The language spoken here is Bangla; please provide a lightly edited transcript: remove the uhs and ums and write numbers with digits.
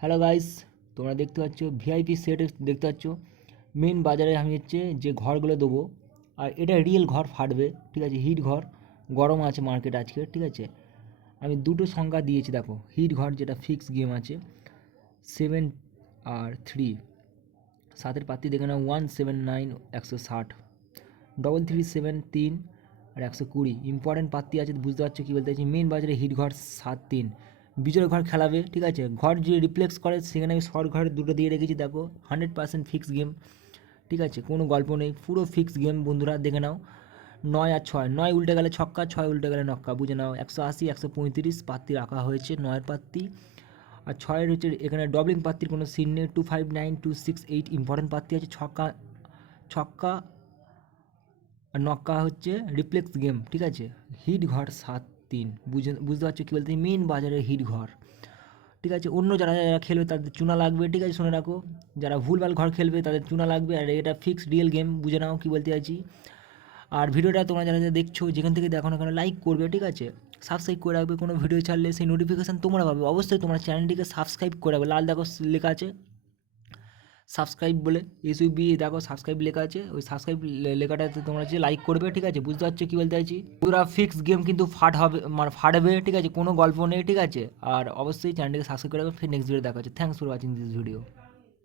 হ্যালো গাইস, তোমরা দেখতে পাচ্ছ ভিআইপি সেট দেখতে পাচ্ছ। মেন বাজারে আমি হচ্ছে যে ঘরগুলো দেবো, আর এটা রিয়েল ঘর ফাটবে, ঠিক আছে। হিট ঘর গরম আছে মার্কেট আজকে, ঠিক আছে। আমি দুটো সংখ্যা দিয়েছি, দেখো। হিট ঘর যেটা ফিক্স গেম আছে 7 আর 3, সাতের পাত্তি দেখে নাও 179 160, 337 3 আর 120। ইম্পর্টেন্ট পাত্তি আছে, বুঝতে পারছো কী বলতে চাইছি। মেন বাজারে হিট ঘর 7 3, বিজয় ঘর খেলাবে, ঠিক আছে। ঘর যে রিপ্লেক্স করে সেখানে আমি শর্ট ঘর দুটো দিয়ে রেখেছি, দেখো 100% ফিক্স গেম, ঠিক আছে। কোনো গল্প নেই, পুরো ফিক্স গেম বন্ধুরা, দেখে নাও। 9 আর 6, 9 উল্টে গেলে ছক্কা, 6 উল্টে গেলে নক্কা, বুঝে নাও। 180 135 পাত্তি রাখা হয়েছে, 9 পাত্তি। আর 6 হচ্ছে এখানে ডবলিং পাত্তির কোনো সিন নেই। 259 268 ইম্পর্টেন্ট পাত্তি আছে। ছক্কা ছক্কা আর নক্কা হচ্ছে রিপ্লেক্স গেম, ঠিক আছে। হিট ঘর 7 3, বুঝতে পারছো কী বলতে। মেন বাজারের হিট ঘর, ঠিক আছে। অন্য যারা যারা খেলবে তাদের চুনা লাগবে, ঠিক আছে, শুনে রাখো। যারা ভুলভাল ঘর খেলবে তাদের চুনা লাগবে, আর এটা ফিক্স রিয়েল গেম, বুঝে নাও কী বলতে চাইছি। আর ভিডিওটা তোমরা যারা যারা দেখছো, যেখান থেকে দেখো না কেন, লাইক করবে, ঠিক আছে। সাবস্ক্রাইব করে রাখবে, কোনো ভিডিও ছাড়লে সেই নোটিফিকেশান তোমরা পাবে। অবশ্যই তোমরা চ্যানেলটিকে সাবস্ক্রাইব করে রাখবে, লাল দেখো লেখা আছে সাবস্ক্রাইব বলে, এসইউবি দেখো সাবস্ক্রাইব লেখা আছে, ওই সাবস্ক্রাইব লেখাটাতে তোমরা হচ্ছে লাইক করবে, ঠিক আছে। বুঝতে পারছো কী বলতে চাইছি। পুরো ফিক্স গেম কিন্তু ফাটবে, ঠিক আছে, কোনো গল্প নেই, ঠিক আছে। আর অবশ্যই চ্যানেলটিকে সাবস্ক্রাইব করে রাখবে। ফির নেক্সট ভিডিও দেখা হচ্ছে। Thanks for watching this video.